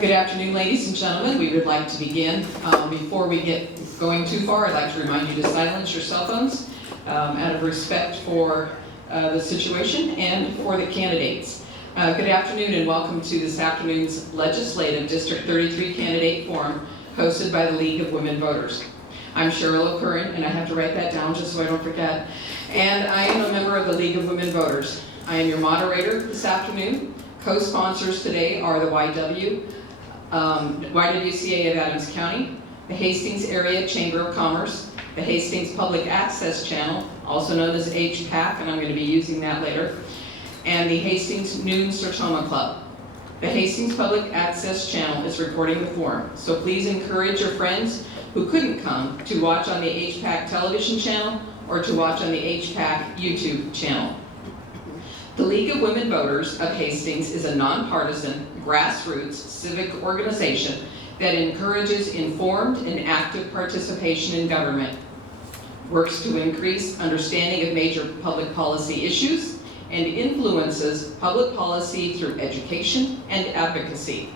Good afternoon, ladies and gentlemen. We would like to begin. Before we get going too far, I'd like to remind you to silence your cell phones out of respect for the situation and for the candidates. Good afternoon and welcome to this afternoon's Legislative District 33 Candidate Forum hosted by the League of Women Voters. I'm Cheryl O'Curran, and I have to write that down just so I don't forget. And I am a member of the League of Women Voters. I am your moderator this afternoon. Co-sponsors today are the YWCA of Adams County, the Hastings Area Chamber of Commerce, the Hastings Public Access Channel, also known as HPAC, and I'm going to be using that later, and the Hastings Noon Sertoma Club. The Hastings Public Access Channel is recording the forum, so please encourage your friends who couldn't come to watch on the HPAC television channel or to watch on the HPAC YouTube channel. The League of Women Voters of Hastings is a nonpartisan, grassroots civic organization that encourages informed and active participation in government, works to increase understanding of major public policy issues, and influences public policy through education and advocacy.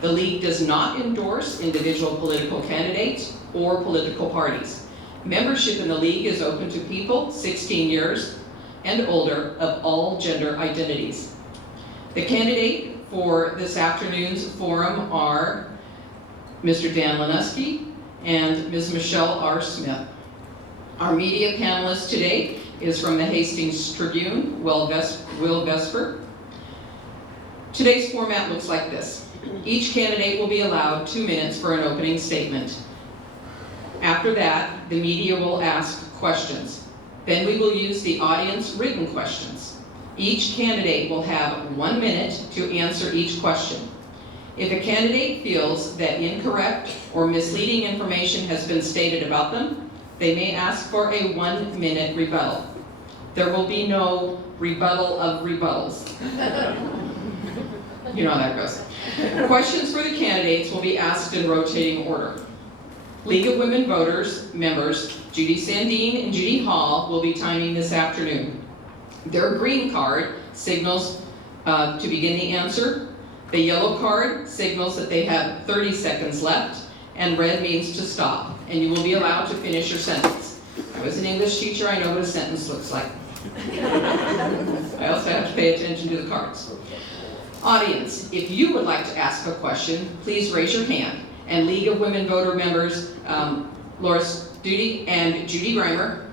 The League does not endorse individual political candidates or political parties. Membership in the League is open to people 16 years and older of all gender identities. The candidate for this afternoon's forum are Mr. Dan Lanuski and Ms. Michelle R. Smith. Our media panelist today is from the Hastings Tribune, Will Vesper. Today's format looks like this. Each candidate will be allowed 2 minutes for an opening statement. After that, the media will ask questions. Then we will use the audience written questions. Each candidate will have 1 minute to answer each question. If a candidate feels that incorrect or misleading information has been stated about them, they may ask for a 1 minute rebuttal. There will be no rebuttal of rebuttals. You know how that goes. Questions for the candidates will be asked in rotating order. League of Women Voters members Judy Sandine and Judy Hall will be timing this afternoon. Their green card signals to begin the answer. The yellow card signals that they have 30 seconds left, and red means to stop, and you will be allowed to finish your sentence. I was an English teacher, I know what a sentence looks like. I also have to pay attention to the cards. Audience, if you would like to ask a question, please raise your hand. And League of Women Voter members, Loris Duty and Judy Grimer,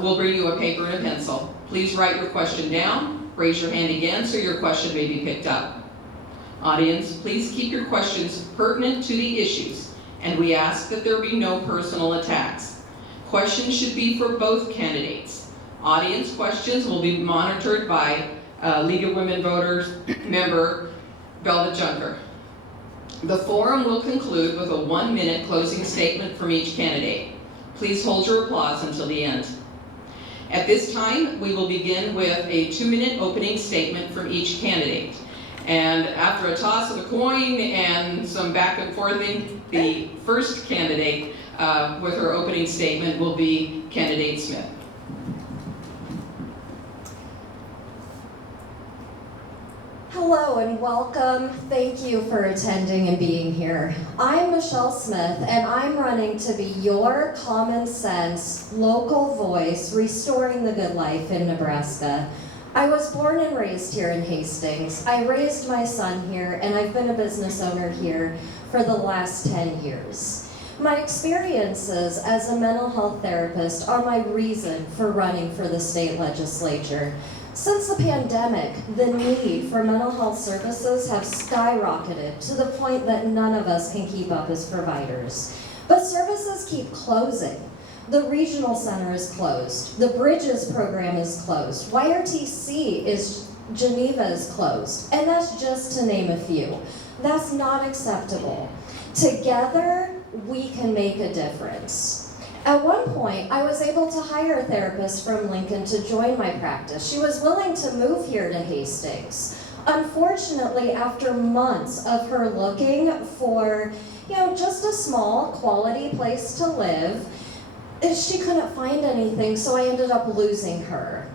will bring you a paper and a pencil. Please write your question down, raise your hand again so your question may be picked up. Audience, please keep your questions pertinent to the issues, and we ask that there be no personal attacks. Questions should be for both candidates. Audience questions will be monitored by League of Women Voters member Belva Junker. The forum will conclude with a 1 minute closing statement from each candidate. Please hold your applause until the end. At this time, we will begin with a 2 minute opening statement from each candidate. And after a toss of a coin and some back and forthing, the first candidate with her opening statement will be candidate Smith. Hello and welcome. Thank you for attending and being here. I'm Michelle Smith, and I'm running to be your common sense, local voice, restoring the good life in Nebraska. I was born and raised here in Hastings. I raised my son here, and I've been a business owner here for the last 10 years. My experiences as a mental health therapist are my reason for running for the state legislature. Since the pandemic, the need for mental health services have skyrocketed to the point that none of us can keep up as providers. But services keep closing. The regional center is closed. The Bridges program is closed. YRTC Geneva is closed. And that's just to name a few. That's not acceptable. Together, we can make a difference. At one point, I was able to hire a therapist from Lincoln to join my practice. She was willing to move here to Hastings. Unfortunately, after months of her looking for, just a small, quality place to live, she couldn't find anything, so I ended up losing her.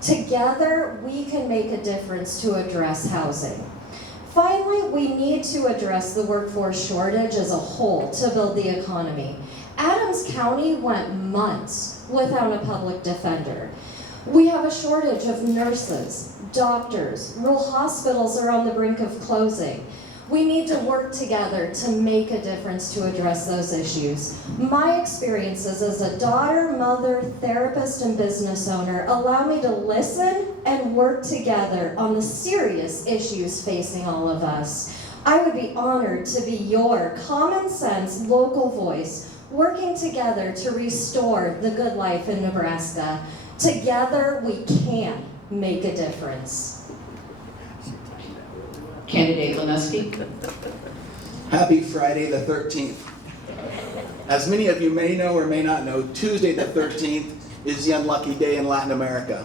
Together, we can make a difference to address housing. Finally, we need to address the workforce shortage as a whole to build the economy. Adams County went months without a public defender. We have a shortage of nurses, doctors, rural hospitals are on the brink of closing. We need to work together to make a difference to address those issues. My experiences as a daughter, mother, therapist, and business owner allow me to listen and work together on the serious issues facing all of us. I would be honored to be your common sense local voice, working together to restore the good life in Nebraska. Together, we can make a difference. Candidate Lineski. Happy Friday the 13th. As many of you may know or may not know, Tuesday the 13th is the unlucky day in Latin America.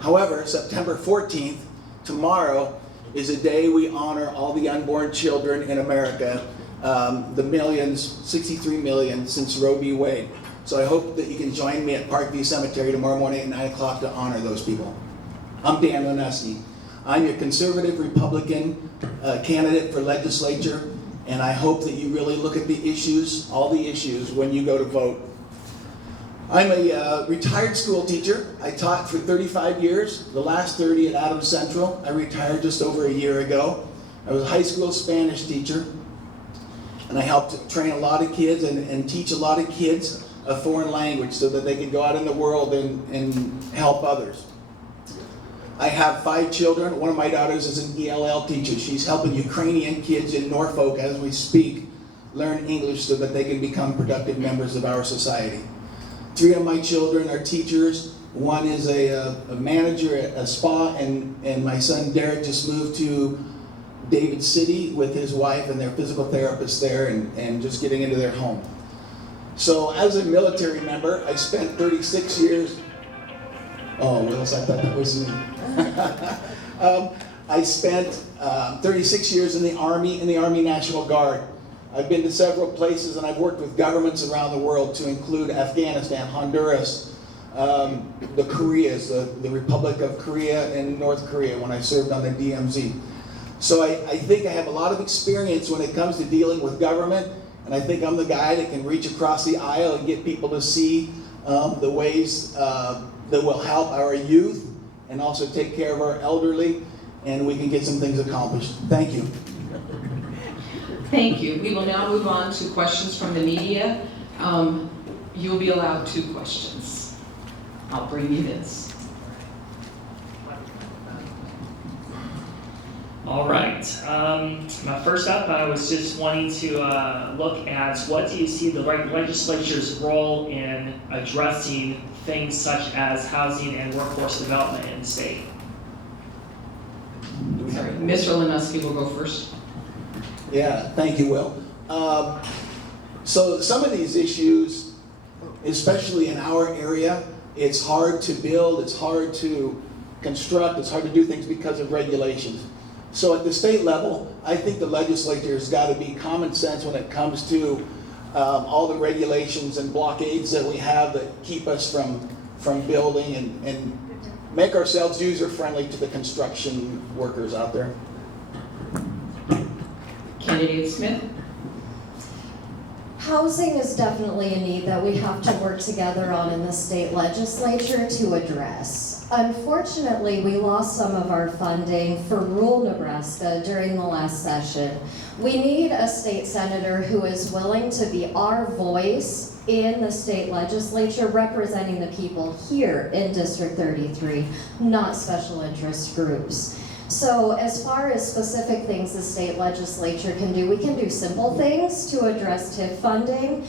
However, September 14th, tomorrow, is a day we honor all the unborn children in America, the millions, 63 million since Roe v. Wade. So I hope that you can join me at Parkview Cemetery tomorrow morning at 9 o'clock to honor those people. I'm Dan Lineski. I'm your conservative Republican candidate for legislature, and I hope that you really look at the issues, all the issues, when you go to vote. I'm a retired school teacher. I taught for 35 years, the last 30 at Adams Central. I retired just over a year ago. I was a high school Spanish teacher, and I helped train a lot of kids and teach a lot of kids a foreign language so that they could go out in the world and help others. I have 5 children. One of my daughters is an ELL teacher. She's helping Ukrainian kids in Norfolk as we speak learn English so that they can become productive members of our society. 3 of my children are teachers. One is a manager at a spa, and my son Derek just moved to David City with his wife and their physical therapist there and just getting into their home. So as a military member, I spent 36 years. Oh, Willis, I thought that was me. I spent 36 years in the Army National Guard. I've been to several places and I've worked with governments around the world to include Afghanistan, Honduras, the Koreas, the Republic of Korea and North Korea when I served on the DMZ. So I think I have a lot of experience when it comes to dealing with government, and I think I'm the guy that can reach across the aisle and get people to see the ways that will help our youth and also take care of our elderly, and we can get some things accomplished. Thank you. Thank you. We will now move on to questions from the media. You'll be allowed 2 questions. I'll bring you this. All right. First up, I was just wanting to look at what do you see the legislature's role in addressing things such as housing and workforce development in the state? Sorry, Mr. Lineski will go first. Yeah, thank you, Will. So some of these issues, especially in our area, it's hard to build, it's hard to construct, it's hard to do things because of regulations. So at the state level, I think the legislature has got to be common sense when it comes to all the regulations and blockades that we have that keep us from building and make ourselves user-friendly to the construction workers out there. Candidate Smith. Housing is definitely a need that we have to work together on in the state legislature to address. Unfortunately, we lost some of our funding for rural Nebraska during the last session. We need a state senator who is willing to be our voice in the state legislature representing the people here in District 33, not special interest groups. So as far as specific things the state legislature can do, we can do simple things to address TIF funding.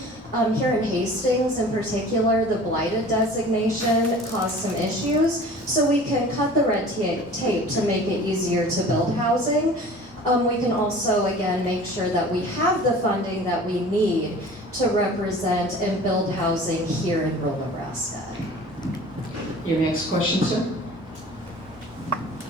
Here in Hastings in particular, the blighted designation caused some issues, so we can cut the red tape to make it easier to build housing. We can also, again, make sure that we have the funding that we need to represent and build housing here in rural Nebraska. Your next question, sir.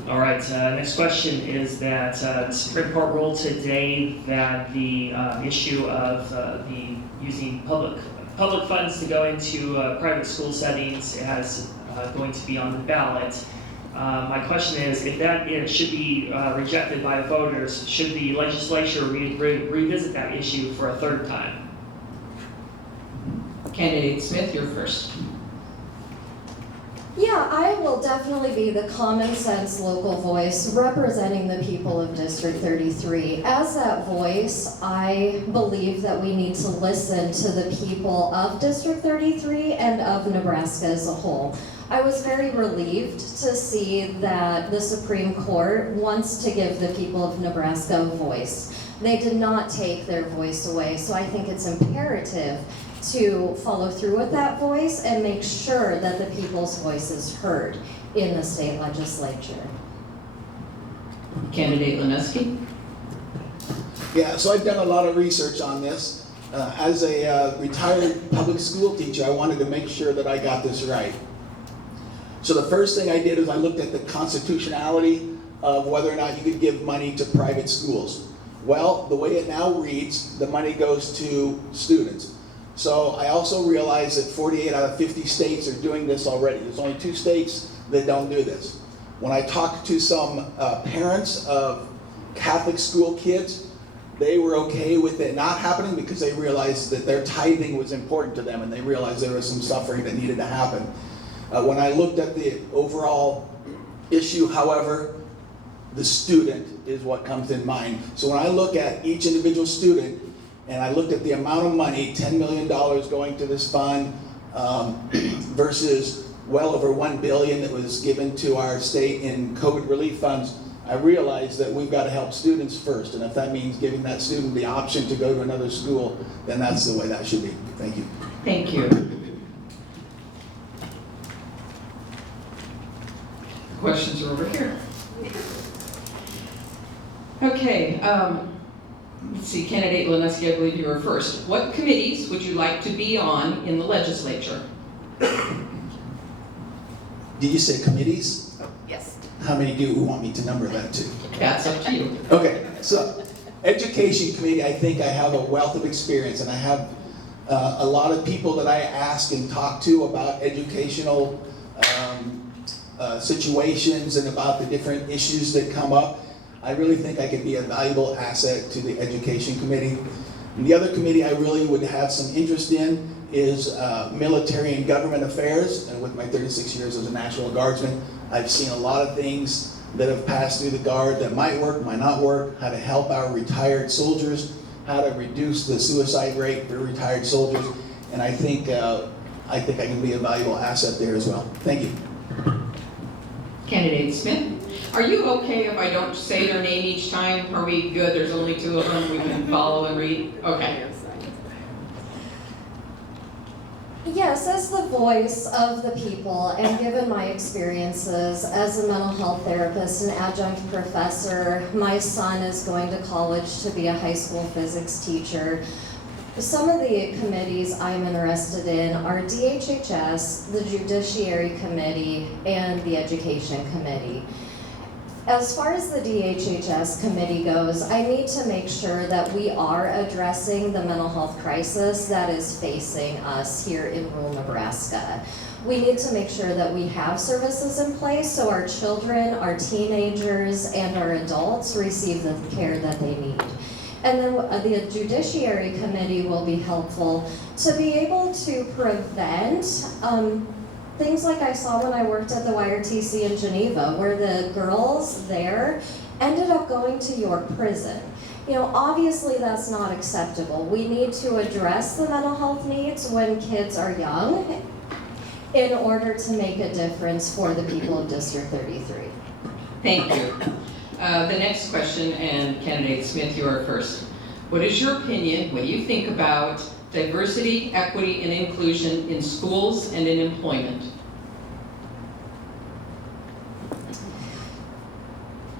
All right, next question is that the Supreme Court ruled today that the issue of the using public funds to go into private school settings as going to be on the ballot. My question is, if that should be rejected by the voters, should the legislature revisit that issue for a third time? Candidate Smith, you're first. Yeah, I will definitely be the common sense local voice representing the people of District 33. As that voice, I believe that we need to listen to the people of District 33 and of Nebraska as a whole. I was very relieved to see that the Supreme Court wants to give the people of Nebraska a voice. They did not take their voice away, so I think it's imperative to follow through with that voice and make sure that the people's voice is heard in the state legislature. Candidate Lineski. Yeah, so I've done a lot of research on this. As a retired public school teacher, I wanted to make sure that I got this right. So the first thing I did is I looked at the constitutionality of whether or not you could give money to private schools. Well, the way it now reads, the money goes to students. So I also realized that 48 out of 50 states are doing this already. There's only 2 states that don't do this. When I talked to some parents of Catholic school kids, they were okay with it not happening because they realized that their tithing was important to them and they realized there was some suffering that needed to happen. When I looked at the overall issue, however, the student is what comes in mind. So when I look at each individual student, and I looked at the amount of money, $10 million going to this fund versus well over $1 billion that was given to our state in COVID relief funds, I realized that we've got to help students first. And if that means giving that student the option to go to another school, then that's the way that should be. Thank you. Thank you. Questions are over here. Okay, let's see, Candidate Lineski, I believe you were first. What committees would you like to be on in the legislature? Did you say committees? Yes. How many do you want me to number that to? That's up to you. Okay, so Education Committee, I think I have a wealth of experience, and I have a lot of people that I ask and talk to about educational situations and about the different issues that come up. I really think I could be a valuable asset to the Education Committee. And the other committee I really would have some interest in is Military and Government Affairs. And with my 36 years as a National Guardsman, I've seen a lot of things that have passed through the Guard that might work, might not work, how to help our retired soldiers, how to reduce the suicide rate for retired soldiers. And I think I can be a valuable asset there as well. Thank you. Candidate Smith, are you okay if I don't say their name each time? Are we good? There's only 2 of them. We can follow and read? Okay. Yes, as the voice of the people, and given my experiences as a mental health therapist and adjunct professor, my son is going to college to be a high school physics teacher. Some of the committees I'm interested in are DHHS, the Judiciary Committee, and the Education Committee. As far as the DHHS committee goes, I need to make sure that we are addressing the mental health crisis that is facing us here in rural Nebraska. We need to make sure that we have services in place so our children, our teenagers, and our adults receive the care that they need. And then the Judiciary Committee will be helpful to be able to prevent things like I saw when I worked at the YRTC in Geneva, where the girls there ended up going to York Prison. You know, obviously that's not acceptable. We need to address the mental health needs when kids are young in order to make a difference for the people of District 33. Thank you. The next question, and Candidate Smith, you are first. What is your opinion, what do you think about diversity, equity, and inclusion in schools and in employment?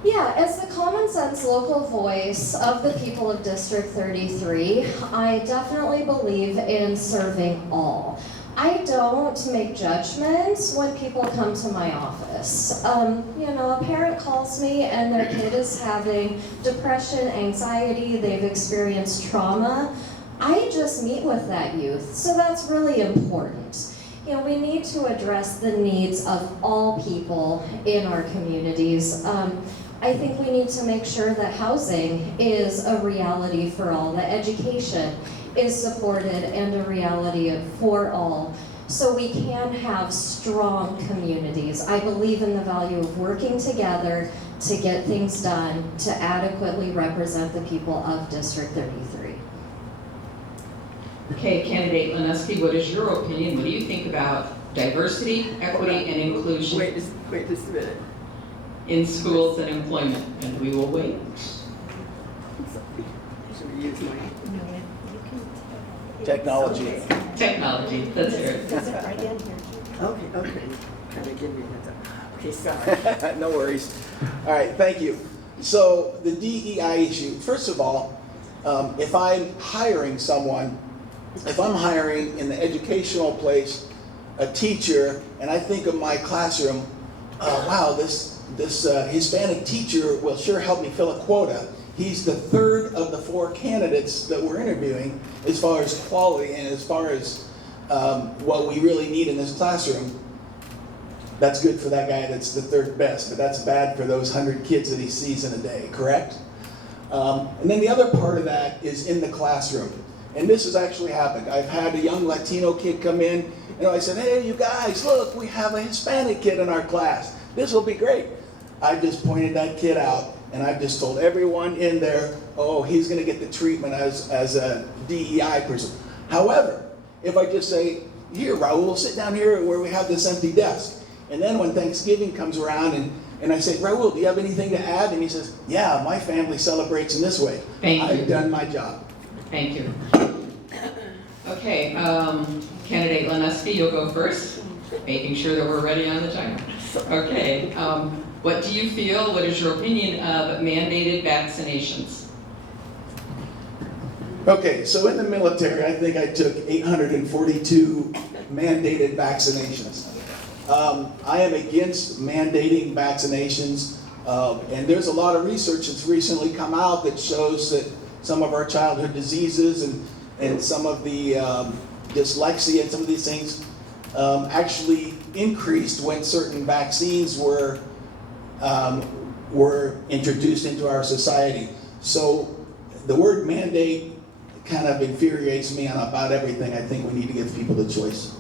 Yeah, as the common sense local voice of the people of District 33, I definitely believe in serving all. I don't make judgments when people come to my office. You know, a parent calls me and their kid is having depression, anxiety, they've experienced trauma. I just meet with that youth, so that's really important. we need to address the needs of all people in our communities. I think we need to make sure that housing is a reality for all, that education is supported and a reality for all, so we can have strong communities. I believe in the value of working together to get things done, to adequately represent the people of District 33. Okay, candidate Leneski, what is your opinion? What do you think about diversity, equity, and inclusion Wait just a minute. in schools and employment? And we will wait. Should we use my? Technology. Technology, let's hear it. Okay. Kind of give me a heads up. Okay, sorry. No worries. All right, thank you. So the DEI issue, first of all, if I'm hiring someone, if I'm hiring in the educational place a teacher, and I think of my classroom, wow, this Hispanic teacher will sure help me fill a quota. He's the third of the 4 candidates that we're interviewing as far as quality and as far as what we really need in this classroom. That's good for that guy that's the third best, but that's bad for those 100 kids that he sees in a day, correct? And then the other part of that is in the classroom. And this has actually happened. I've had a young Latino kid come in, and I said, hey, you guys, look, we have a Hispanic kid in our class. This will be great. I just pointed that kid out, and I've just told everyone in there, oh, he's going to get the treatment as a DEI person. However, if I just say, here, Raul, sit down here where we have this empty desk. And then when Thanksgiving comes around and I say, Raul, do you have anything to add? And he says, yeah, my family celebrates in this way. Thank you. I've done my job. Thank you. Okay, candidate Leneski, you'll go first, making sure that we're ready on the timer. Okay, what do you feel, what is your opinion of mandated vaccinations? Okay, so in the military, I think I took 842 mandated vaccinations. I am against mandating vaccinations, and there's a lot of research that's recently come out that shows that some of our childhood diseases and some of the dyslexia and some of these things actually increased when certain vaccines were introduced into our society. So the word mandate kind of infuriates me on about everything. I think we need to give people the choice.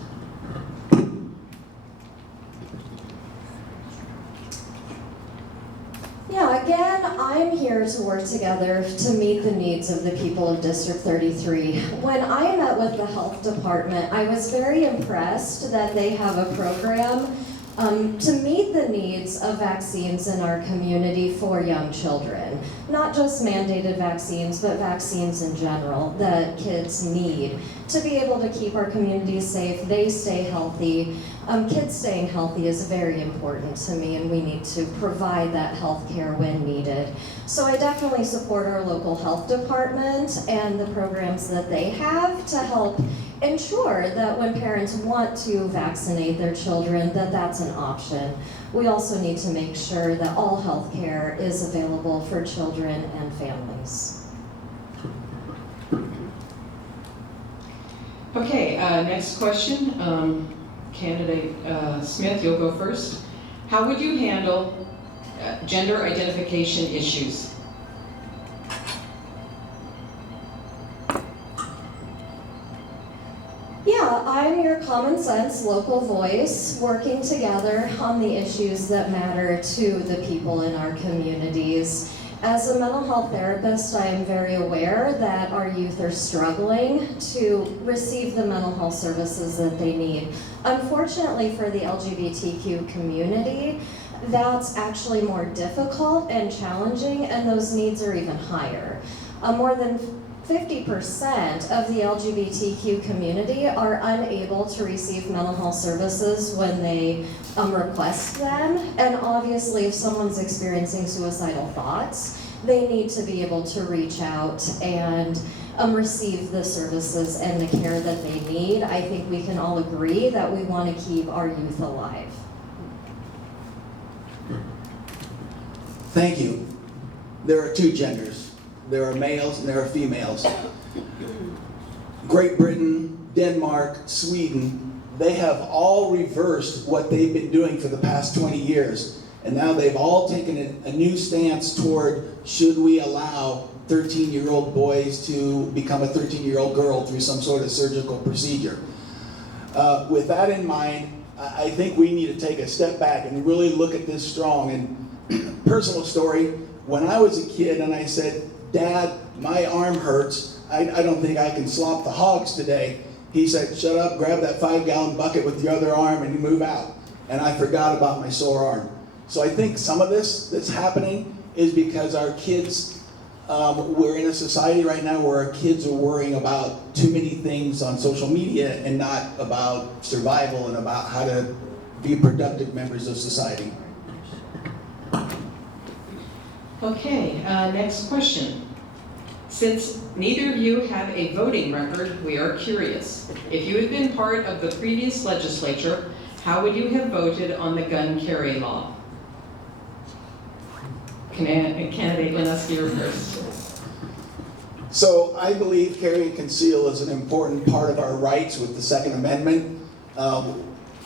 Yeah, again, I'm here to work together to meet the needs of the people of District 33. When I met with the health department, I was very impressed that they have a program to meet the needs of vaccines in our community for young children. Not just mandated vaccines, but vaccines in general that kids need to be able to keep our communities safe, they stay healthy. Kids staying healthy is very important to me, and we need to provide that health care when needed. So I definitely support our local health department and the programs that they have to help ensure that when parents want to vaccinate their children, that that's an option. We also need to make sure that all health care is available for children and families. Okay, next question. Candidate Smith, you'll go first. How would you handle gender identification issues? Yeah, I'm your common sense local voice, working together on the issues that matter to the people in our communities. As a mental health therapist, I am very aware that our youth are struggling to receive the mental health services that they need. Unfortunately for the LGBTQ community, that's actually more difficult and challenging, and those needs are even higher. More than 50% of the LGBTQ community are unable to receive mental health services when they request them. And obviously, if someone's experiencing suicidal thoughts, they need to be able to reach out and receive the services and the care that they need. I think we can all agree that we want to keep our youth alive. Thank you. There are two genders. There are males and there are females. Great Britain, Denmark, Sweden they have all reversed what they've been doing for the past 20 years. And now they've all taken a new stance toward, should we allow 13-year-old boys to become a 13-year-old girl through some sort of surgical procedure. With that in mind, I think we need to take a step back and really look at this strong. And personal story, when I was a kid and I said, Dad, my arm hurts, I don't think I can slop the hogs today. He said, shut up, grab that 5-gallon bucket with the other arm and move out. And I forgot about my sore arm. So I think some of this that's happening is because our kids, we're in a society right now where our kids are worrying about too many things on social media and not about survival and about how to be productive members of society. Okay, next question. Since neither of you have a voting record, we are curious. If you had been part of the previous legislature, how would you have voted on the gun carry law? Candidate Lineski, you're first. So I believe carry and conceal is an important part of our rights with the Second Amendment.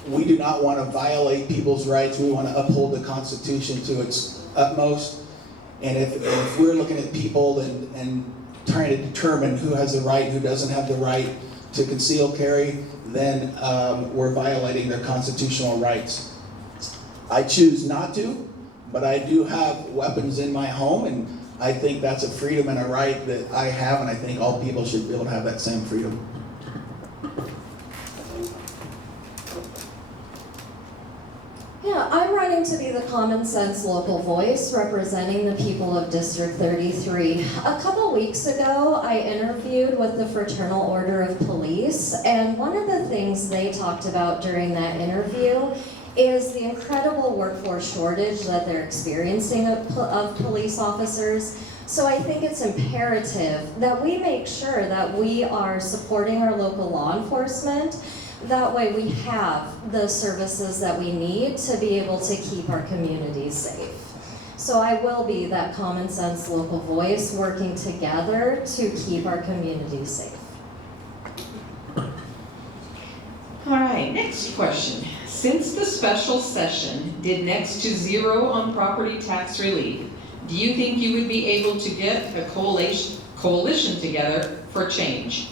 We do not want to violate people's rights. We want to uphold the Constitution to its utmost. And if we're looking at people and trying to determine who has the right, who doesn't have the right to conceal carry, then we're violating their constitutional rights. I choose not to, but I do have weapons in my home, and I think that's a freedom and a right that I have, and I think all people should be able to have that same freedom. Yeah, I'm running to be the common sense local voice representing the people of District 33. A couple weeks ago, I interviewed with the Fraternal Order of Police, and one of the things they talked about during that interview is the incredible workforce shortage that they're experiencing of police officers. So I think it's imperative that we make sure that we are supporting our local law enforcement. That way we have the services that we need to be able to keep our communities safe. So I will be that common sense local voice working together to keep our communities safe. All right, next question. Since the special session did next to zero on property tax relief, do you think you would be able to get a coalition together for change?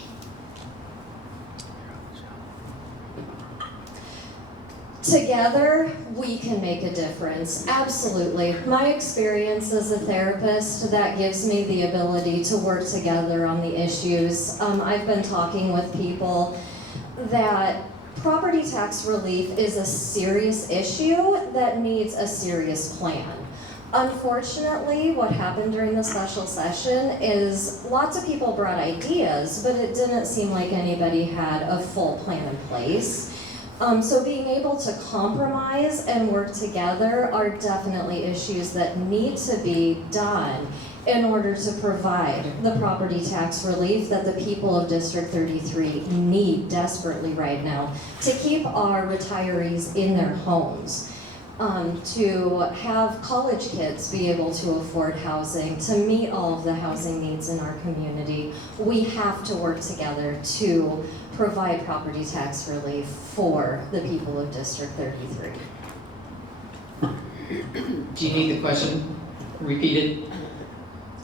Together, we can make a difference, absolutely. My experience as a therapist, that gives me the ability to work together on the issues. I've been talking with people that property tax relief is a serious issue that needs a serious plan. Unfortunately, what happened during the special session is lots of people brought ideas, but it didn't seem like anybody had a full plan in place. So being able to compromise and work together are definitely issues that need to be done in order to provide the property tax relief that the people of District 33 need desperately right now to keep our retirees in their homes, to have college kids be able to afford housing, to meet all of the housing needs in our community. We have to work together to provide property tax relief for the people of District 33. Do you need the question repeated?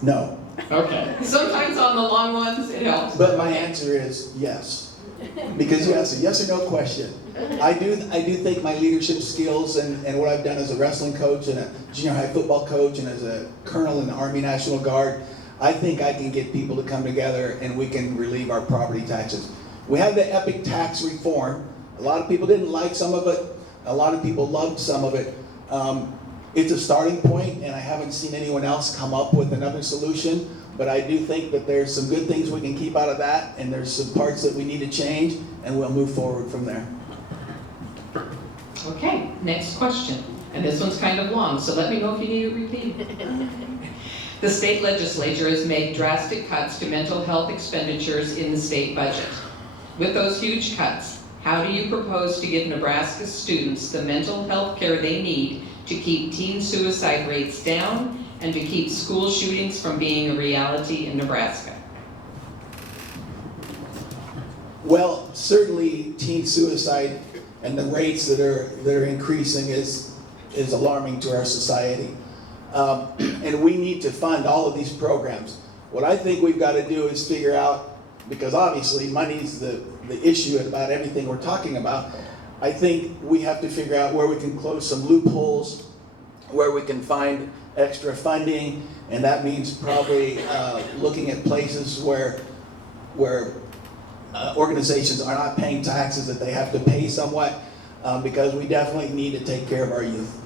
No. Okay. Sometimes on the long ones, it helps. But my answer is yes. Because you asked a yes or no question. I do think my leadership skills and what I've done as a wrestling coach and a junior high football coach and as a colonel in the Army National Guard, I think I can get people to come together and we can relieve our property taxes. We had the epic tax reform. A lot of people didn't like some of it. A lot of people loved some of it. It's a starting point, and I haven't seen anyone else come up with another solution, but I do think that there's some good things we can keep out of that, and there's some parts that we need to change, and we'll move forward from there. Okay, next question. And this one's kind of long, so let me know if you need it repeated. The state legislature has made drastic cuts to mental health expenditures in the state budget. With those huge cuts, how do you propose to give Nebraska students the mental health care they need to keep teen suicide rates down and to keep school shootings from being a reality in Nebraska? Well, certainly teen suicide and the rates that are increasing is alarming to our society. And we need to fund all of these programs. What I think we've got to do is figure out, because obviously money's the issue about everything we're talking about, I think we have to figure out where we can close some loopholes, where we can find extra funding, and that means probably looking at places where organizations are not paying taxes that they have to pay somewhat, because we definitely need to take care of our youth.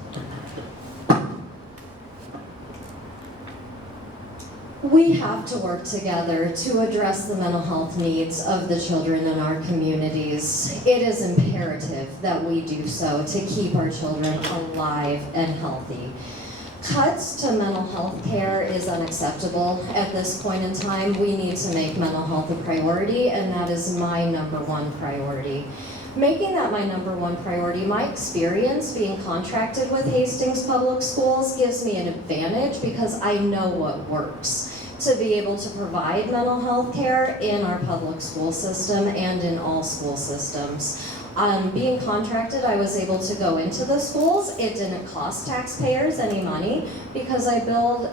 We have to work together to address the mental health needs of the children in our communities. It is imperative that we do so to keep our children alive and healthy. Cuts to mental health care is unacceptable at this point in time. We need to make mental health a priority, and that is my #1 priority. Making that my #1 priority, my experience being contracted with Hastings Public Schools gives me an advantage because I know what works to be able to provide mental health care in our public school system and in all school systems. Being contracted, I was able to go into the schools. It didn't cost taxpayers any money because I billed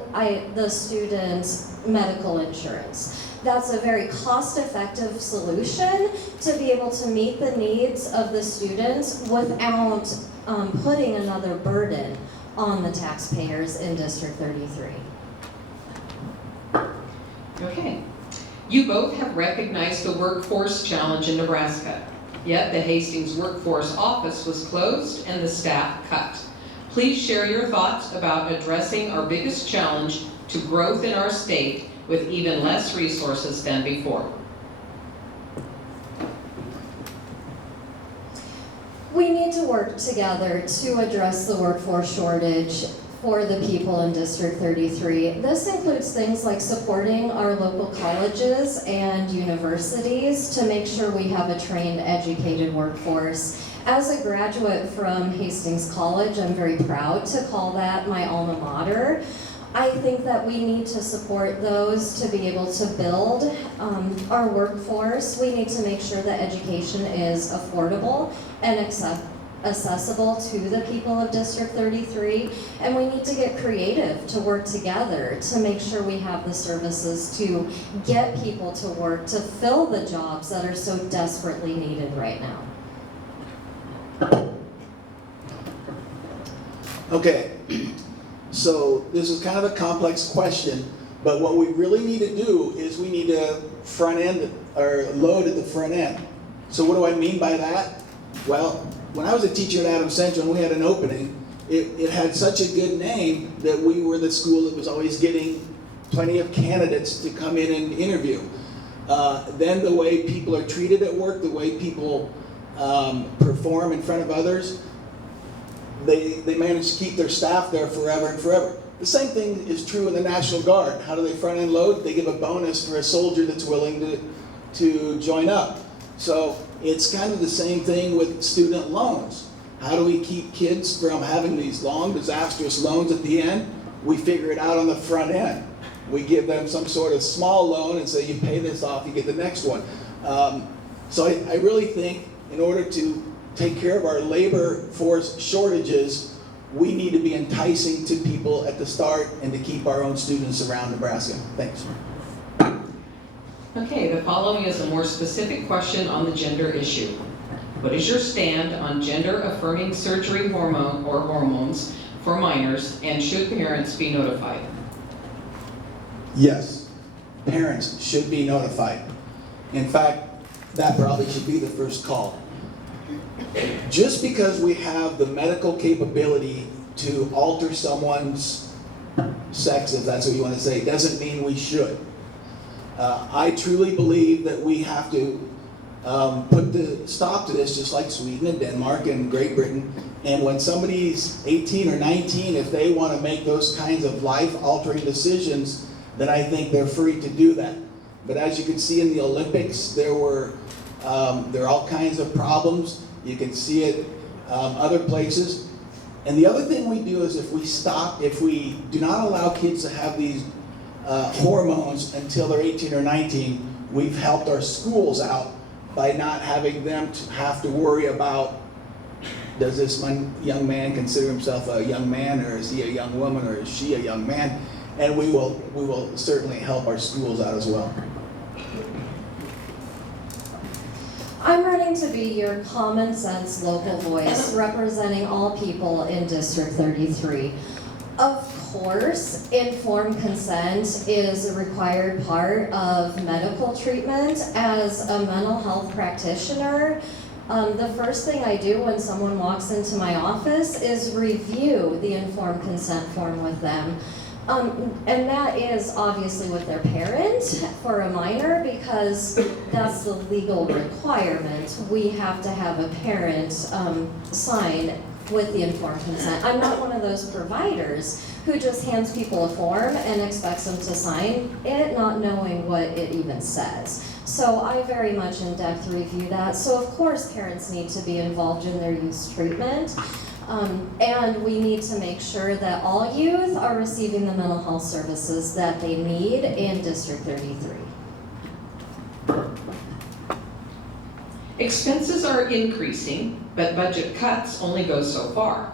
the students' medical insurance. That's a very cost-effective solution to be able to meet the needs of the students without putting another burden on the taxpayers in District 33. Okay. You both have recognized the workforce challenge in Nebraska. Yet the Hastings Workforce Office was closed and the staff cut. Please share your thoughts about addressing our biggest challenge to growth in our state with even less resources than before. We need to work together to address the workforce shortage for the people in District 33. This includes things like supporting our local colleges and universities to make sure we have a trained, educated workforce. As a graduate from Hastings College, I'm very proud to call that my alma mater. I think that we need to support those to be able to build our workforce. We need to make sure that education is affordable and accessible to the people of District 33, and we need to get creative to work together to make sure we have the services to get people to work, to fill the jobs that are so desperately needed right now. Okay, so this is kind of a complex question, but what we really need to do is we need to front end or load at the front end. So what do I mean by that? Well, when I was a teacher at Adams Central and we had an opening, it had such a good name that we were the school that was always getting plenty of candidates to come in and interview. Then the way people are treated at work, the way people perform in front of others, they manage to keep their staff there forever and forever. The same thing is true in the National Guard. How do they front end load? They give a bonus for a soldier that's willing to join up. So it's kind of the same thing with student loans. How do we keep kids from having these long, disastrous loans at the end? We figure it out on the front end. We give them some sort of small loan and say, you pay this off, you get the next one. So I really think in order to take care of our labor force shortages, we need to be enticing to people at the start and to keep our own students around Nebraska. Thanks. Okay, the following is a more specific question on the gender issue. What is your stand on gender-affirming surgery hormones for minors, and should parents be notified? Yes, parents should be notified. In fact, that probably should be the first call. Just because we have the medical capability to alter someone's sex, if that's what you want to say, doesn't mean we should. I truly believe that we have to put the stop to this, just like Sweden and Denmark and Great Britain. And when somebody's 18 or 19, if they want to make those kinds of life-altering decisions, then I think they're free to do that. But as you can see in the Olympics, there are all kinds of problems. You can see it other places. And the other thing we do is if we do not allow kids to have these hormones until they're 18 or 19, we've helped our schools out by not having them to have to worry about, does this young man consider himself a young man, or is he a young woman, or is she a young man? And we will certainly help our schools out as well. I'm running to be your common sense local voice, representing all people in District 33. Of course, informed consent is a required part of medical treatment. As a mental health practitioner, the first thing I do when someone walks into my office is review the informed consent form with them. And that is obviously with their parent for a minor, because that's the legal requirement. We have to have a parent sign with the informed consent. I'm not one of those providers who just hands people a form and expects them to sign it, not knowing what it even says. So I very much in-depth review that. So of course parents need to be involved in their youth's treatment. And we need to make sure that all youth are receiving the mental health services that they need in District 33. Expenses are increasing, but budget cuts only go so far.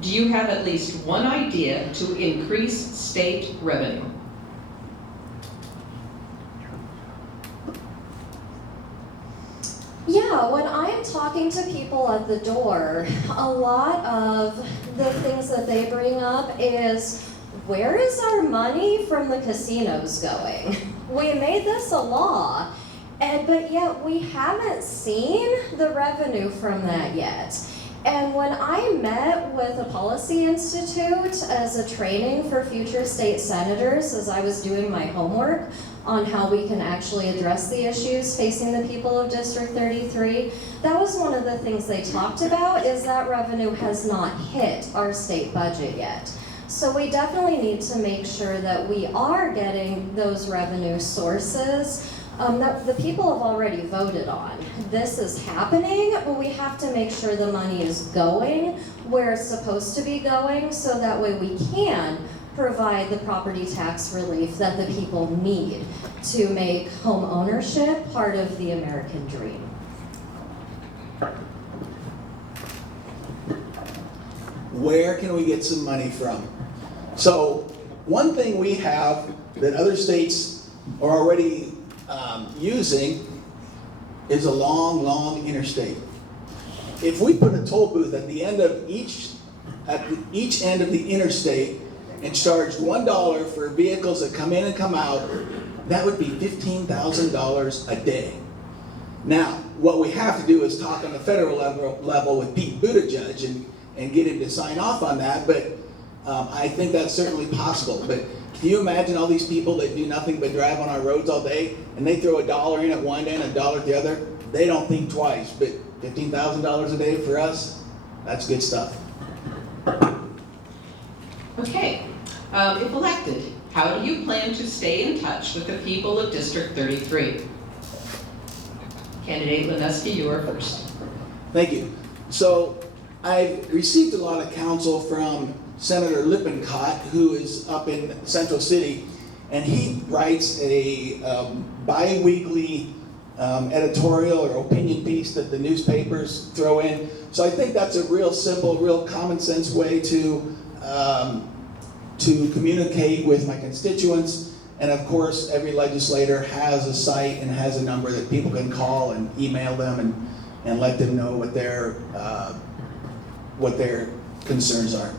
Do you have at least one idea to increase state revenue? Yeah, when I'm talking to people at the door, a lot of the things that they bring up is, where is our money from the casinos going? We made this a law, but yet we haven't seen the revenue from that yet. And when I met with the Policy Institute as a training for future state senators, as I was doing my homework on how we can actually address the issues facing the people of District 33, that was one of the things they talked about, is that revenue has not hit our state budget yet. So we definitely need to make sure that we are getting those revenue sources that the people have already voted on. This is happening, but we have to make sure the money is going where it's supposed to be going, so that way we can provide the property tax relief that the people need to make home ownership part of the American dream. Where can we get some money from? So one thing we have that other states are already using is a long interstate. If we put a toll booth at the end of each end of the interstate and charged $1 for vehicles that come in and come out, that would be $15,000 a day. Now, what we have to do is talk on the federal level with Pete Buttigieg and get him to sign off on that, but I think that's certainly possible. But can you imagine all these people that do nothing but drive on our roads all day, and they throw $1 in at one end and $1 at the other? They don't think twice, but $15,000 a day for us, that's good stuff. Okay, if elected, how do you plan to stay in touch with the people of District 33? Candidate Lineski, you are first. Thank you. So I've received a lot of counsel from Senator Lippincott, who is up in Central City, and he writes a bi-weekly editorial or opinion piece that the newspapers throw in. So I think that's a real simple, real common sense way to communicate with my constituents. And of course, every legislator has a site and has a number that people can call and email them and let them know what their concerns are.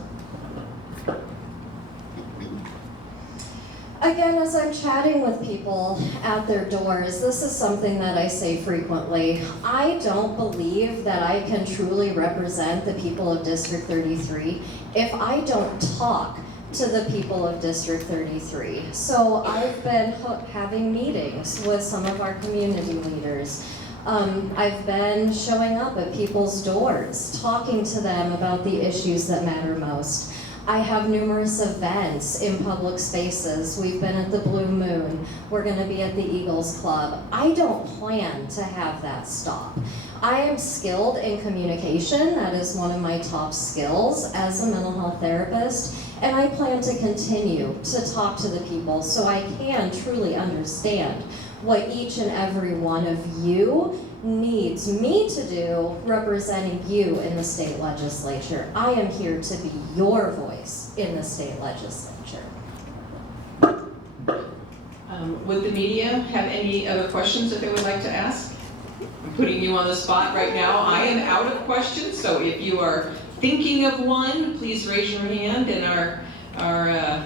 Again, as I'm chatting with people at their doors, this is something that I say frequently. I don't believe that I can truly represent the people of District 33 if I don't talk to the people of District 33. So I've been having meetings with some of our community leaders. I've been showing up at people's doors, talking to them about the issues that matter most. I have numerous events in public spaces. We've been at the Blue Moon. We're going to be at the Eagles Club. I don't plan to have that stop. I am skilled in communication. That is one of my top skills as a mental health therapist. And I plan to continue to talk to the people so I can truly understand what each and every one of you needs me to do representing you in the state legislature. I am here to be your voice in the state legislature. Would the media have any other questions that they would like to ask? I'm putting you on the spot right now. I am out of questions, so if you are thinking of one, please raise your hand and our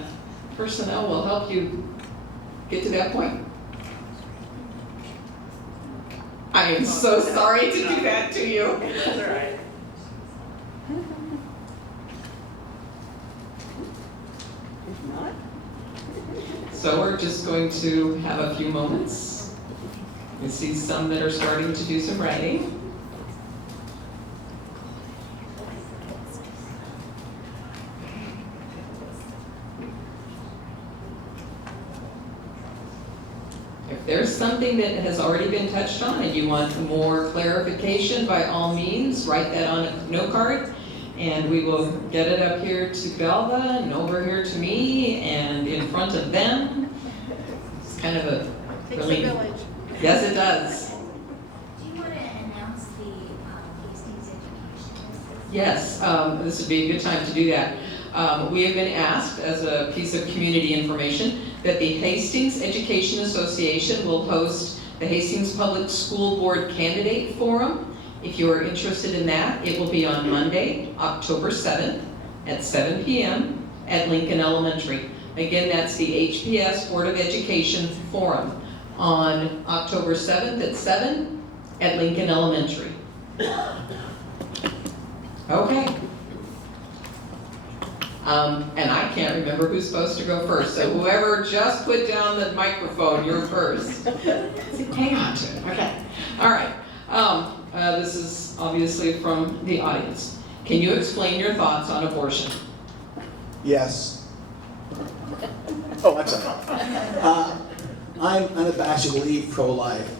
personnel will help you get to that point. I am so sorry to do that to you. That's all right. If not, So we're just going to have a few moments. I see some that are starting to do some writing. If there's something that has already been touched on and you want more clarification, by all means, write that on a note card and we will get it up here to Belva and over here to me and in front of them. It's kind of a really... Yes, it does. Do you want to announce the Hastings education? Yes, this would be a good time to do that. We have been asked, as a piece of community information, that the Hastings Education Association will host the Hastings Public School Board Candidate Forum. If you are interested in that, it will be on Monday, October 7th at 7 p.m. at Lincoln Elementary. Again, that's the HPS Board of Education Forum on October 7th at 7 at Lincoln Elementary. Okay. And I can't remember who's supposed to go first, so whoever just put down the microphone, you're first. Hang on to it, okay. All right, this is obviously from the audience. Can you explain your thoughts on abortion? Yes. Oh, I'm sorry. I'm unabashedly pro-life.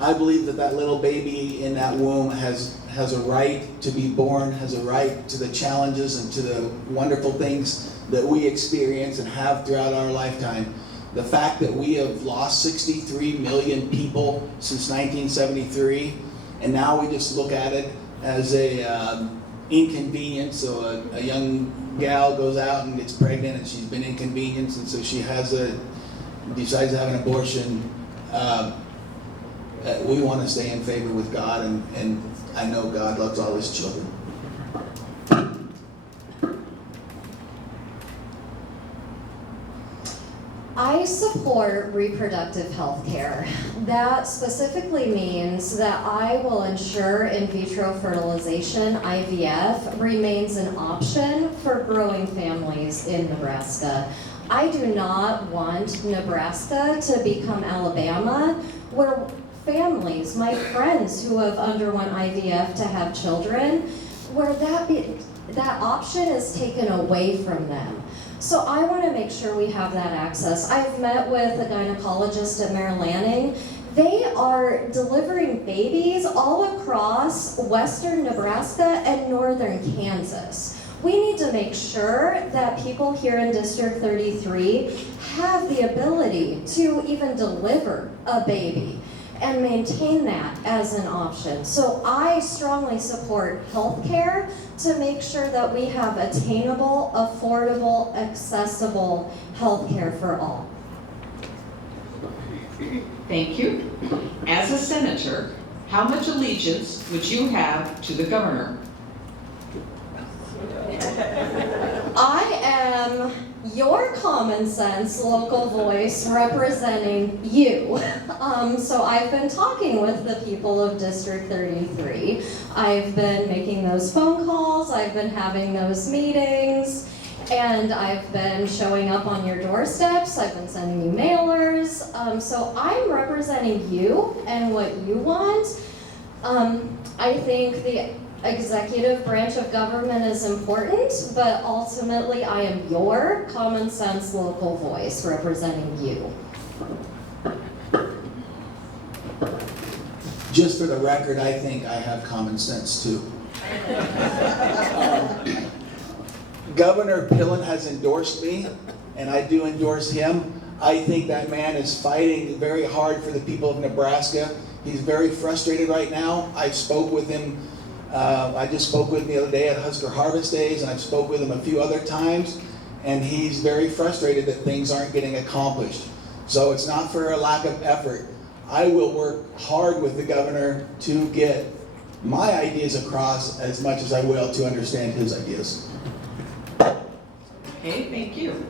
I believe that that little baby in that womb has a right to be born, has a right to the challenges and to the wonderful things that we experience and have throughout our lifetime. The fact that we have lost 63 million people since 1973, and now we just look at it as a inconvenience. So a young gal goes out and gets pregnant and she's been inconvenienced, and so she decides to have an abortion. We want to stay in favor with God, and I know God loves all his children. I support reproductive health care. That specifically means that I will ensure in vitro fertilization, IVF, remains an option for growing families in Nebraska. I do not want Nebraska to become Alabama, where families, my friends who have undergone IVF to have children, where that option is taken away from them. So I want to make sure we have that access. I've met with a gynecologist at Mare Lanning. They are delivering babies all across western Nebraska and northern Kansas. We need to make sure that people here in District 33 have the ability to even deliver a baby and maintain that as an option. So I strongly support healthcare to make sure that we have attainable, affordable, accessible healthcare for all. Thank you. As a senator, how much allegiance would you have to the governor? I am your common sense local voice representing you. So I've been talking with the people of District 33. I've been making those phone calls, I've been having those meetings, and I've been showing up on your doorsteps, I've been sending you mailers. So I'm representing you and what you want. I think the executive branch of government is important, but ultimately I am your common sense local voice representing you. Just for the record, I think I have common sense too. Governor Pillen has endorsed me, and I do endorse him. I think that man is fighting very hard for the people of Nebraska. He's very frustrated right now. I spoke with him. I just spoke with him the other day at Husker Harvest Days, and I've spoke with him a few other times, and he's very frustrated that things aren't getting accomplished. So it's not for a lack of effort. I will work hard with the governor to get my ideas across as much as I will to understand his ideas. Okay, thank you.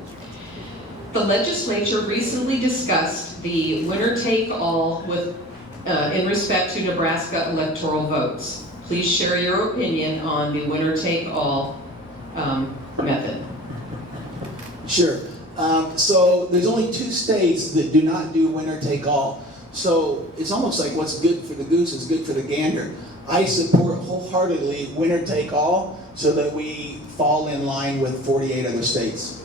The legislature recently discussed the winner-take-all with, in respect to Nebraska electoral votes. Please share your opinion on the winner-take-all method. Sure. So there's only 2 states that do not do winner-take-all. So it's almost like what's good for the goose is good for the gander. I support wholeheartedly winner-take-all so that we fall in line with 48 other states.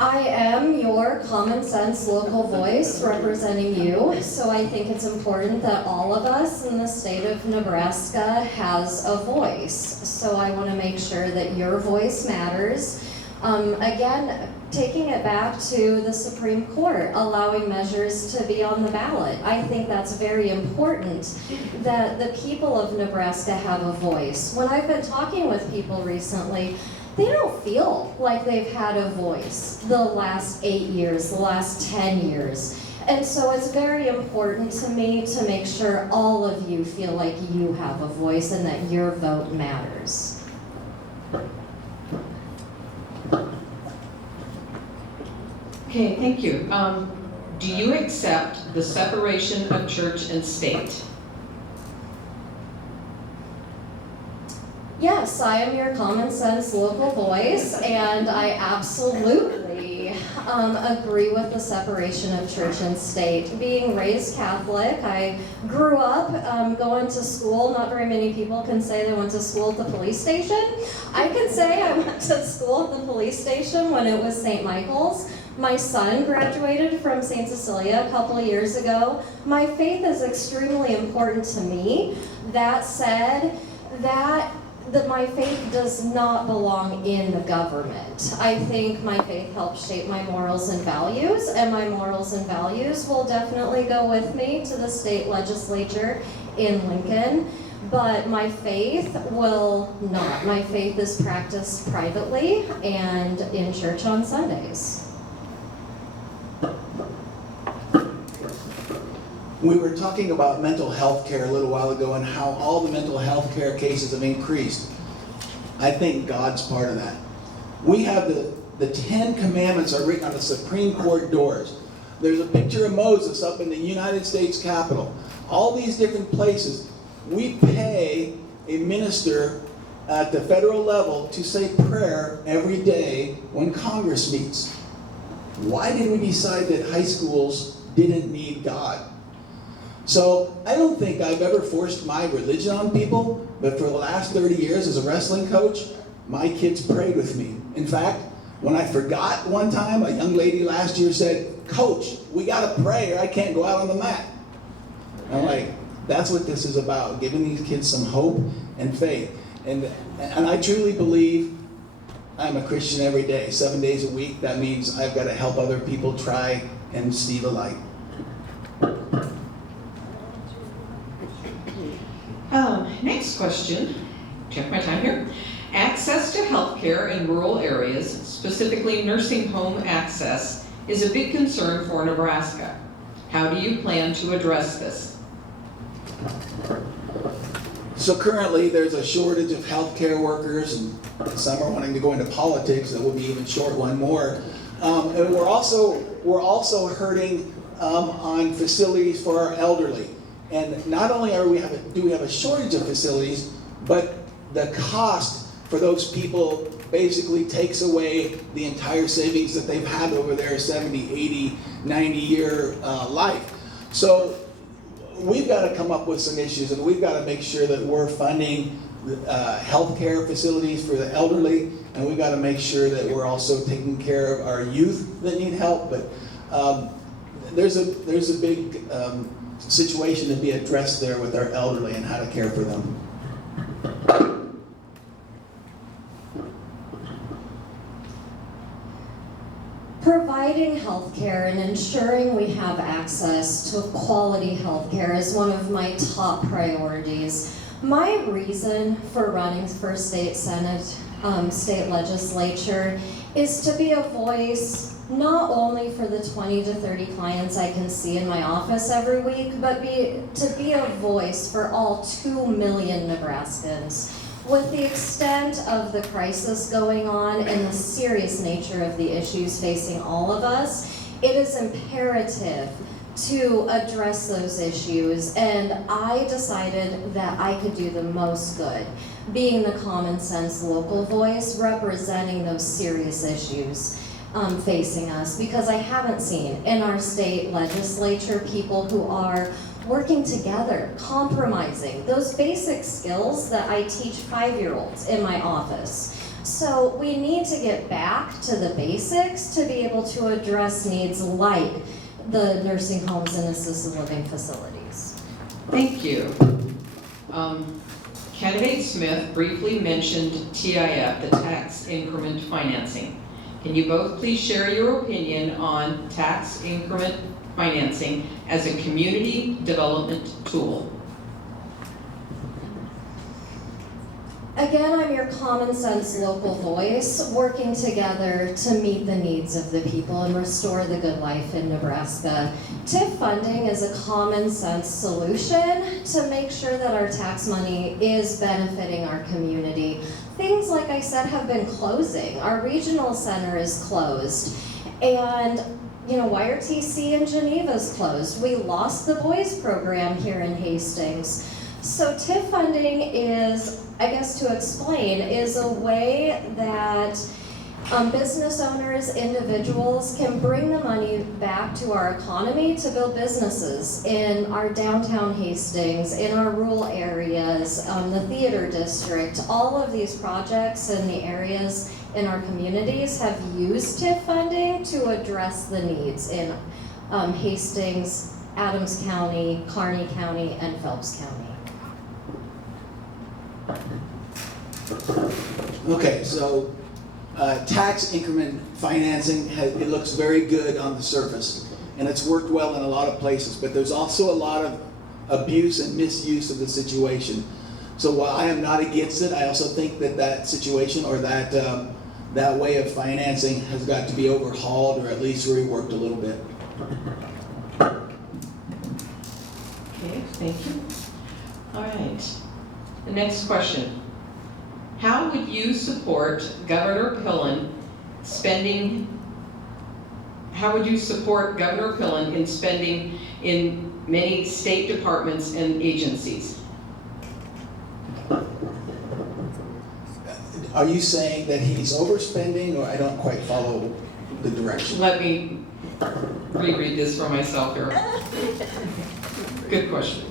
I am your common sense local voice representing you, so I think it's important that all of us in the state of Nebraska has a voice. So I want to make sure that your voice matters. Again, taking it back to the Supreme Court, allowing measures to be on the ballot. I think that's very important that the people of Nebraska have a voice. When I've been talking with people recently, they don't feel like they've had a voice the last 8 years, the last 10 years. And so it's very important to me to make sure all of you feel like you have a voice and that your vote matters. Okay, thank you. Do you accept the separation of church and state? Yes, I am your common sense local voice, and I absolutely agree with the separation of church and state. Being raised Catholic, I grew up going to school. Not very many people can say they went to school at the police station. I can say I went to school at the police station when it was St. Michael's. My son graduated from St. Cecilia a couple of years ago. My faith is extremely important to me. That said, that my faith does not belong in the government. I think my faith helps shape my morals and values, and my morals and values will definitely go with me to the state legislature in Lincoln, but my faith will not. My faith is practiced privately and in church on Sundays. We were talking about mental health care a little while ago and how all the mental health care cases have increased. I think God's part of that. We have the 10 commandments are written on the Supreme Court doors. There's a picture of Moses up in the United States Capitol. All these different places. We pay a minister at the federal level to say prayer every day when Congress meets. Why did we decide that high schools didn't need God? So I don't think I've ever forced my religion on people, but for the last 30 years as a wrestling coach, my kids prayed with me. In fact, when I forgot one time, a young lady last year said, "Coach, we gotta pray or I can't go out on the mat." I'm like, that's what this is about, giving these kids some hope and faith. And I truly believe I'm a Christian every day, 7 days a week. That means I've got to help other people try and see the light. Next question, check my time here. Access to healthcare in rural areas, specifically nursing home access, is a big concern for Nebraska. How do you plan to address this? So currently there's a shortage of healthcare workers, and some are wanting to go into politics. That will be even short one more. And we're also hurting on facilities for our elderly. And not only do we have a shortage of facilities, but the cost for those people basically takes away the entire savings that they've had over their 70, 80, 90-year life. So we've got to come up with some issues, and we've got to make sure that we're funding healthcare facilities for the elderly, and we've got to make sure that we're also taking care of our youth that need help. But there's a big situation to be addressed there with our elderly and how to care for them. Providing healthcare and ensuring we have access to quality healthcare is one of my top priorities. My reason for running for state senate, state legislature is to be a voice not only for the 20 to 30 clients I can see in my office every week, but to be a voice for all 2 million Nebraskans. With the extent of the crisis going on and the serious nature of the issues facing all of us, it is imperative to address those issues, and I decided that I could do the most good being the common sense local voice representing those serious issues facing us, because I haven't seen in our state legislature people who are working together, compromising, those basic skills that I teach 5-year-olds in my office. So we need to get back to the basics to be able to address needs like the nursing homes and assisted living facilities. Thank you. Candidate Smith briefly mentioned TIF, the tax increment financing. Can you both please share your opinion on tax increment financing as a community development tool? Again, I'm your common sense local voice, working together to meet the needs of the people and restore the good life in Nebraska. TIF funding is a common sense solution to make sure that our tax money is benefiting our community. Things, like I said, have been closing. Our regional center is closed, and YRTC in Geneva is closed. We lost the boys program here in Hastings. So TIF funding is, I guess to explain, is a way that business owners, individuals can bring the money back to our economy to build businesses in our downtown Hastings, in our rural areas, the theater district. All of these projects in the areas in our communities have used TIF funding to address the needs in Hastings, Adams County, Kearney County, and Phelps County. Okay, so tax increment financing, it looks very good on the surface, and it's worked well in a lot of places, but there's also a lot of abuse and misuse of the situation. So while I am not against it, I also think that situation or that way of financing has got to be overhauled or at least reworked a little bit. Okay, thank you. All right. The next question. How would you support Governor Pillen in spending in many state departments and agencies? Are you saying that he's overspending, or I don't quite follow the direction? Let me reread this for myself here. Good question.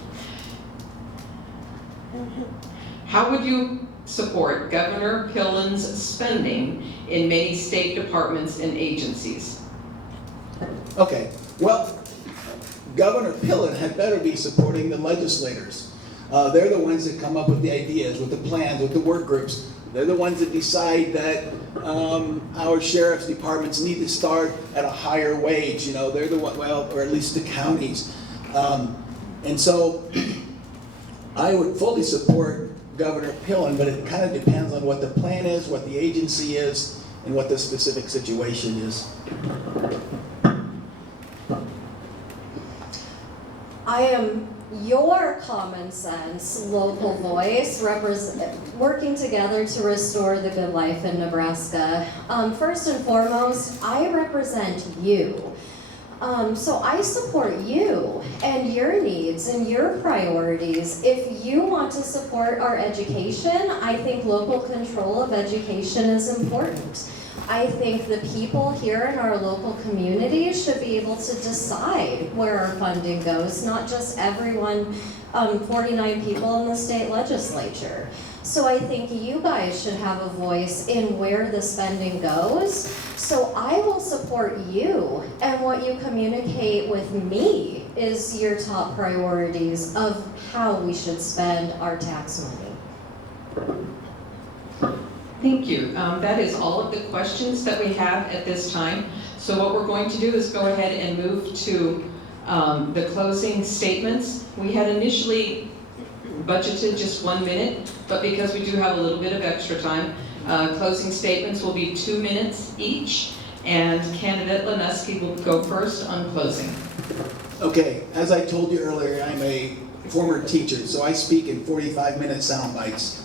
How would you support Governor Pillen's spending in many state departments and agencies? Okay, well, Governor Pillen had better be supporting the legislators. They're the ones that come up with the ideas, with the plans, with the work groups. They're the ones that decide that our sheriff's departments need to start at a higher wage. They're the one, well, or at least the counties. And so I would fully support Governor Pillen, but it kind of depends on what the plan is, what the agency is, and what the specific situation is. I am your common sense local voice, working together to restore the good life in Nebraska. First and foremost, I represent you. So I support you and your needs and your priorities. If you want to support our education, I think local control of education is important. I think the people here in our local communities should be able to decide where our funding goes, not just everyone, 49 people in the state legislature. So I think you guys should have a voice in where the spending goes. So I will support you, and what you communicate with me is your top priorities of how we should spend our tax money. Thank you. That is all of the questions that we have at this time. So what we're going to do is go ahead and move to the closing statements. We had initially budgeted just 1 minute, but because we do have a little bit of extra time, closing statements will be 2 minutes each, and candidate Lanuski will go first on closing. Okay, as I told you earlier, I'm a former teacher, so I speak in 45-minute sound bites.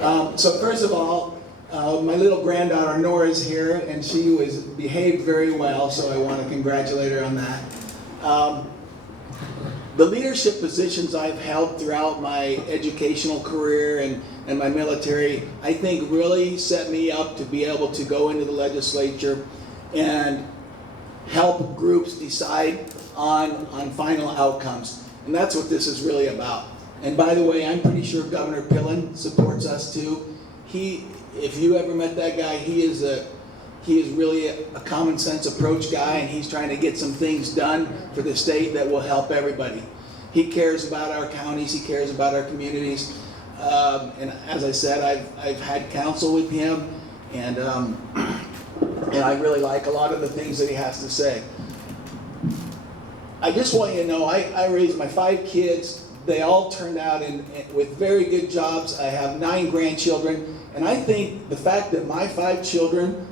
So first of all, my little granddaughter Nora is here, and she was behaved very well, so I want to congratulate her on that. The leadership positions I've held throughout my educational career and my military, I think really set me up to be able to go into the legislature and help groups decide on final outcomes. And that's what this is really about. And by the way, I'm pretty sure Governor Pillen supports us too. If you ever met that guy, he is really a common sense approach guy, and he's trying to get some things done for the state that will help everybody. He cares about our counties, he cares about our communities. And as I said, I've had counsel with him, and I really like a lot of the things that he has to say. I just want you to know, I raised my 5 kids. They all turned out with very good jobs. I have 9 grandchildren, and I think the fact that my 5 children,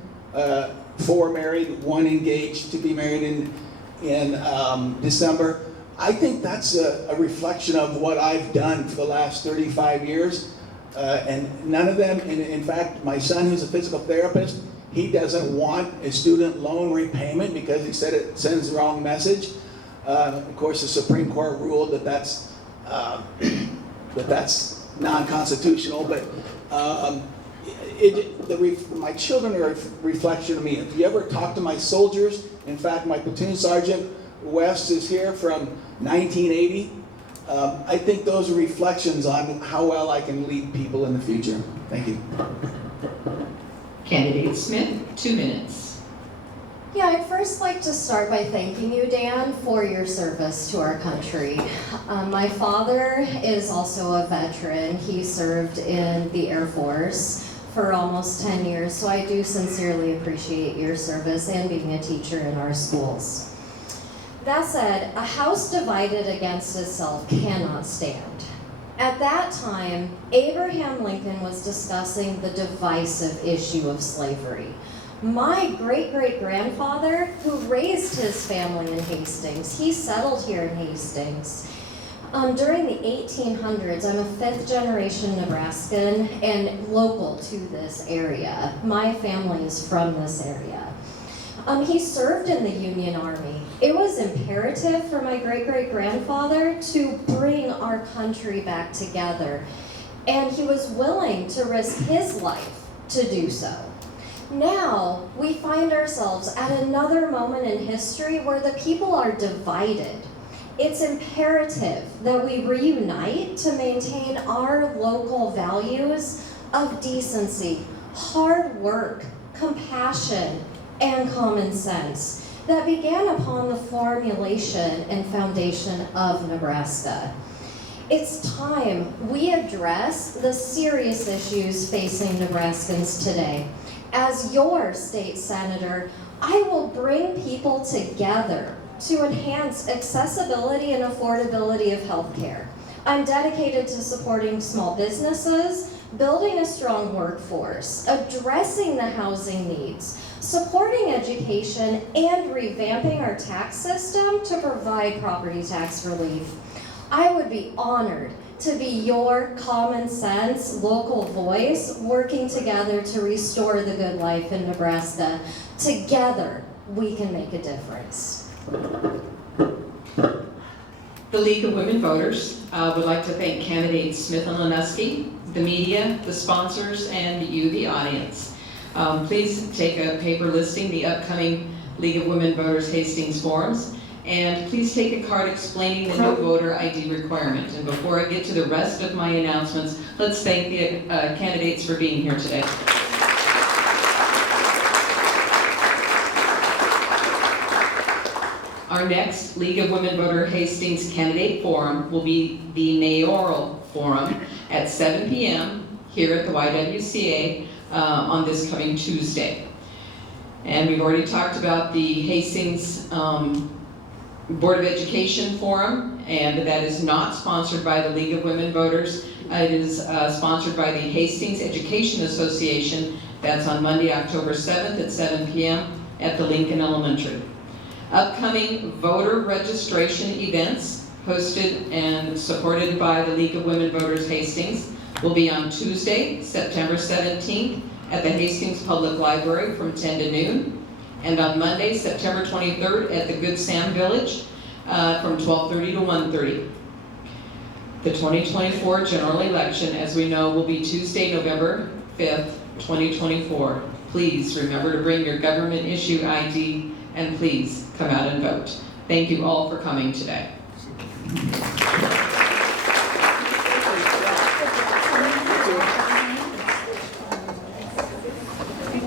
4 married, 1 engaged to be married in December, I think that's a reflection of what I've done for the last 35 years. And none of them, and in fact, my son, who's a physical therapist, he doesn't want a student loan repayment because he said it sends the wrong message. Of course, the Supreme Court ruled that that's non-constitutional, but my children are a reflection of me. If you ever talk to my soldiers, in fact, my platoon sergeant, West, is here from 1980. I think those are reflections on how well I can lead people in the future. Thank you. Candidate Smith, 2 minutes. Yeah, I'd first like to start by thanking you, Dan, for your service to our country. My father is also a veteran. He served in the Air Force for almost 10 years, so I do sincerely appreciate your service and being a teacher in our schools. That said, a house divided against itself cannot stand. At that time, Abraham Lincoln was discussing the divisive issue of slavery. My great-great-grandfather, who raised his family in Hastings, he settled here in Hastings. During the 1800s, I'm a 5th-generation Nebraskan and local to this area. My family is from this area. He served in the Union Army. It was imperative for my great-great-grandfather to bring our country back together, and he was willing to risk his life to do so. Now, we find ourselves at another moment in history where the people are divided. It's imperative that we reunite to maintain our local values of decency, hard work, compassion, and common sense that began upon the formulation and foundation of Nebraska. It's time we address the serious issues facing Nebraskans today. As your state senator, I will bring people together to enhance accessibility and affordability of healthcare. I'm dedicated to supporting small businesses, building a strong workforce, addressing the housing needs, supporting education, and revamping our tax system to provide property tax relief. I would be honored to be your common sense local voice, working together to restore the good life in Nebraska. Together, we can make a difference. The League of Women Voters would like to thank candidates Smith and Lanuski, the media, the sponsors, and you, the audience. Please take a paper listing the upcoming League of Women Voters Hastings forums, and please take a card explaining the new voter ID requirement. And before I get to the rest of my announcements, let's thank the candidates for being here today. Our next League of Women Voter Hastings candidate forum will be the mayoral forum at 7 p.m. here at the YWCA on this coming Tuesday. And we've already talked about the Hastings Board of Education Forum, and that is not sponsored by the League of Women Voters. It is sponsored by the Hastings Education Association. That's on Monday, October 7th at 7 p.m. at the Lincoln Elementary. Upcoming voter registration events hosted and supported by the League of Women Voters Hastings will be on Tuesday, September 17th at the Hastings Public Library from 10 to noon, and on Monday, September 23rd at the Good Sam Village from 12:30 to 1:30. The 2024 general election, as we know, will be Tuesday, November 5th, 2024. Please remember to bring your government issue ID, and please come out and vote. Thank you all for coming today.